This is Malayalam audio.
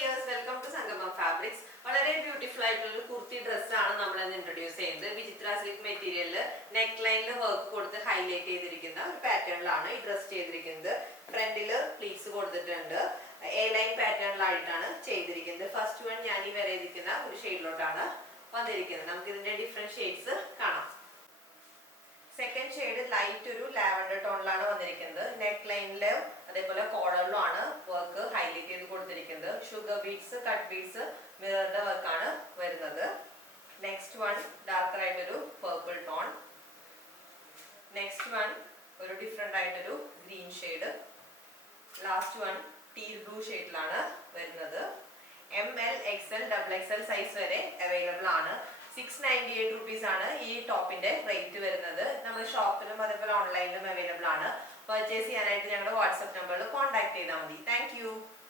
viewers, welcome to Sangamam Fabrics. വളരെ ബ്യൂട്ടിഫുൾ ആയിട്ടുള്ള ഒരു കുർത്തി ഡ്രസ്സാണ് നമ്മൾ ഇന്ന് ഇൻട്രൊഡ്യൂസ് ചെയ്യുന്നത്. വിചിത്ര സിൽക്ക് മെറ്റീരിയലിൽ നെക്ക് ലൈനിൽ വർക്ക് കൊടുത്ത് ഹൈലൈറ്റ് ചെയ്തിരിക്കുന്ന ഒരു പാറ്റേണിലാണ് ഈ ഡ്രസ് ചെയ്തിരിക്കുന്നത്. ഫ്രണ്ടിൽ പ്ലീറ്റ്സ് കൊടുത്തിട്ടുണ്ട്. എ ലൈൻ പാറ്റേണിലായിട്ടാണ് ചെയ്തിരിക്കുന്നത്. ഫസ്റ്റ് വൺ ഞാൻ ഈ വരയിരിക്കുന്ന ഒരു ഷെയ്ഡിലോട്ടാണ് വന്നിരിക്കുന്നത്. നമുക്ക് ഇതിന്റെ ഡിഫറെന്റ് ഷെയ്ഡ്സ് കാണാം. സെക്കൻഡ് ഷെയ്ഡ് ലൈറ്റ് ഒരു ലാവൻഡർ ടോണിലാണ് വന്നിരിക്കുന്നത്. നെക്ക് ലൈനില് അതേപോലെ കോളറിലും ആണ് വർക്ക് ഹൈലൈറ്റ് ചെയ്ത് കൊടുത്തിരിക്കുന്നത്. ഷുഗർ ബീഡ്സ്, കട്ട് ബീഡ്സ്, മിററുടെ വർക്കാണ് വരുന്നത്. നെക്സ്റ്റ് വൺ ഡാർക്കർ ആയിട്ടൊരു പേർപ്പിൾ ടോൺ. നെക്സ്റ്റ് വൺ ഒരു ഡിഫറെന്റ് ആയിട്ടൊരു green shade. Last one teal blue ഷെയ്ഡിലാണ് വരുന്നത്. ML, XL, XXL സൈസ് വരെ അവൈലബിൾ ആണ്. 698 rupees ആണ് ഈ ടോപ്പിന്റെ റേറ്റ് വരുന്നത്. നമ്മുടെ ഷോപ്പിലും അതേപോലെ ഓൺലൈനിലും അവൈലബിൾ ആണ്. പർച്ചേസ് ചെയ്യാനായിട്ട് ഞങ്ങളുടെ വാട്സ്ആപ്പ് നമ്പറിൽ കോൺടാക്ട് ചെയ്താൽ മതി. താങ്ക്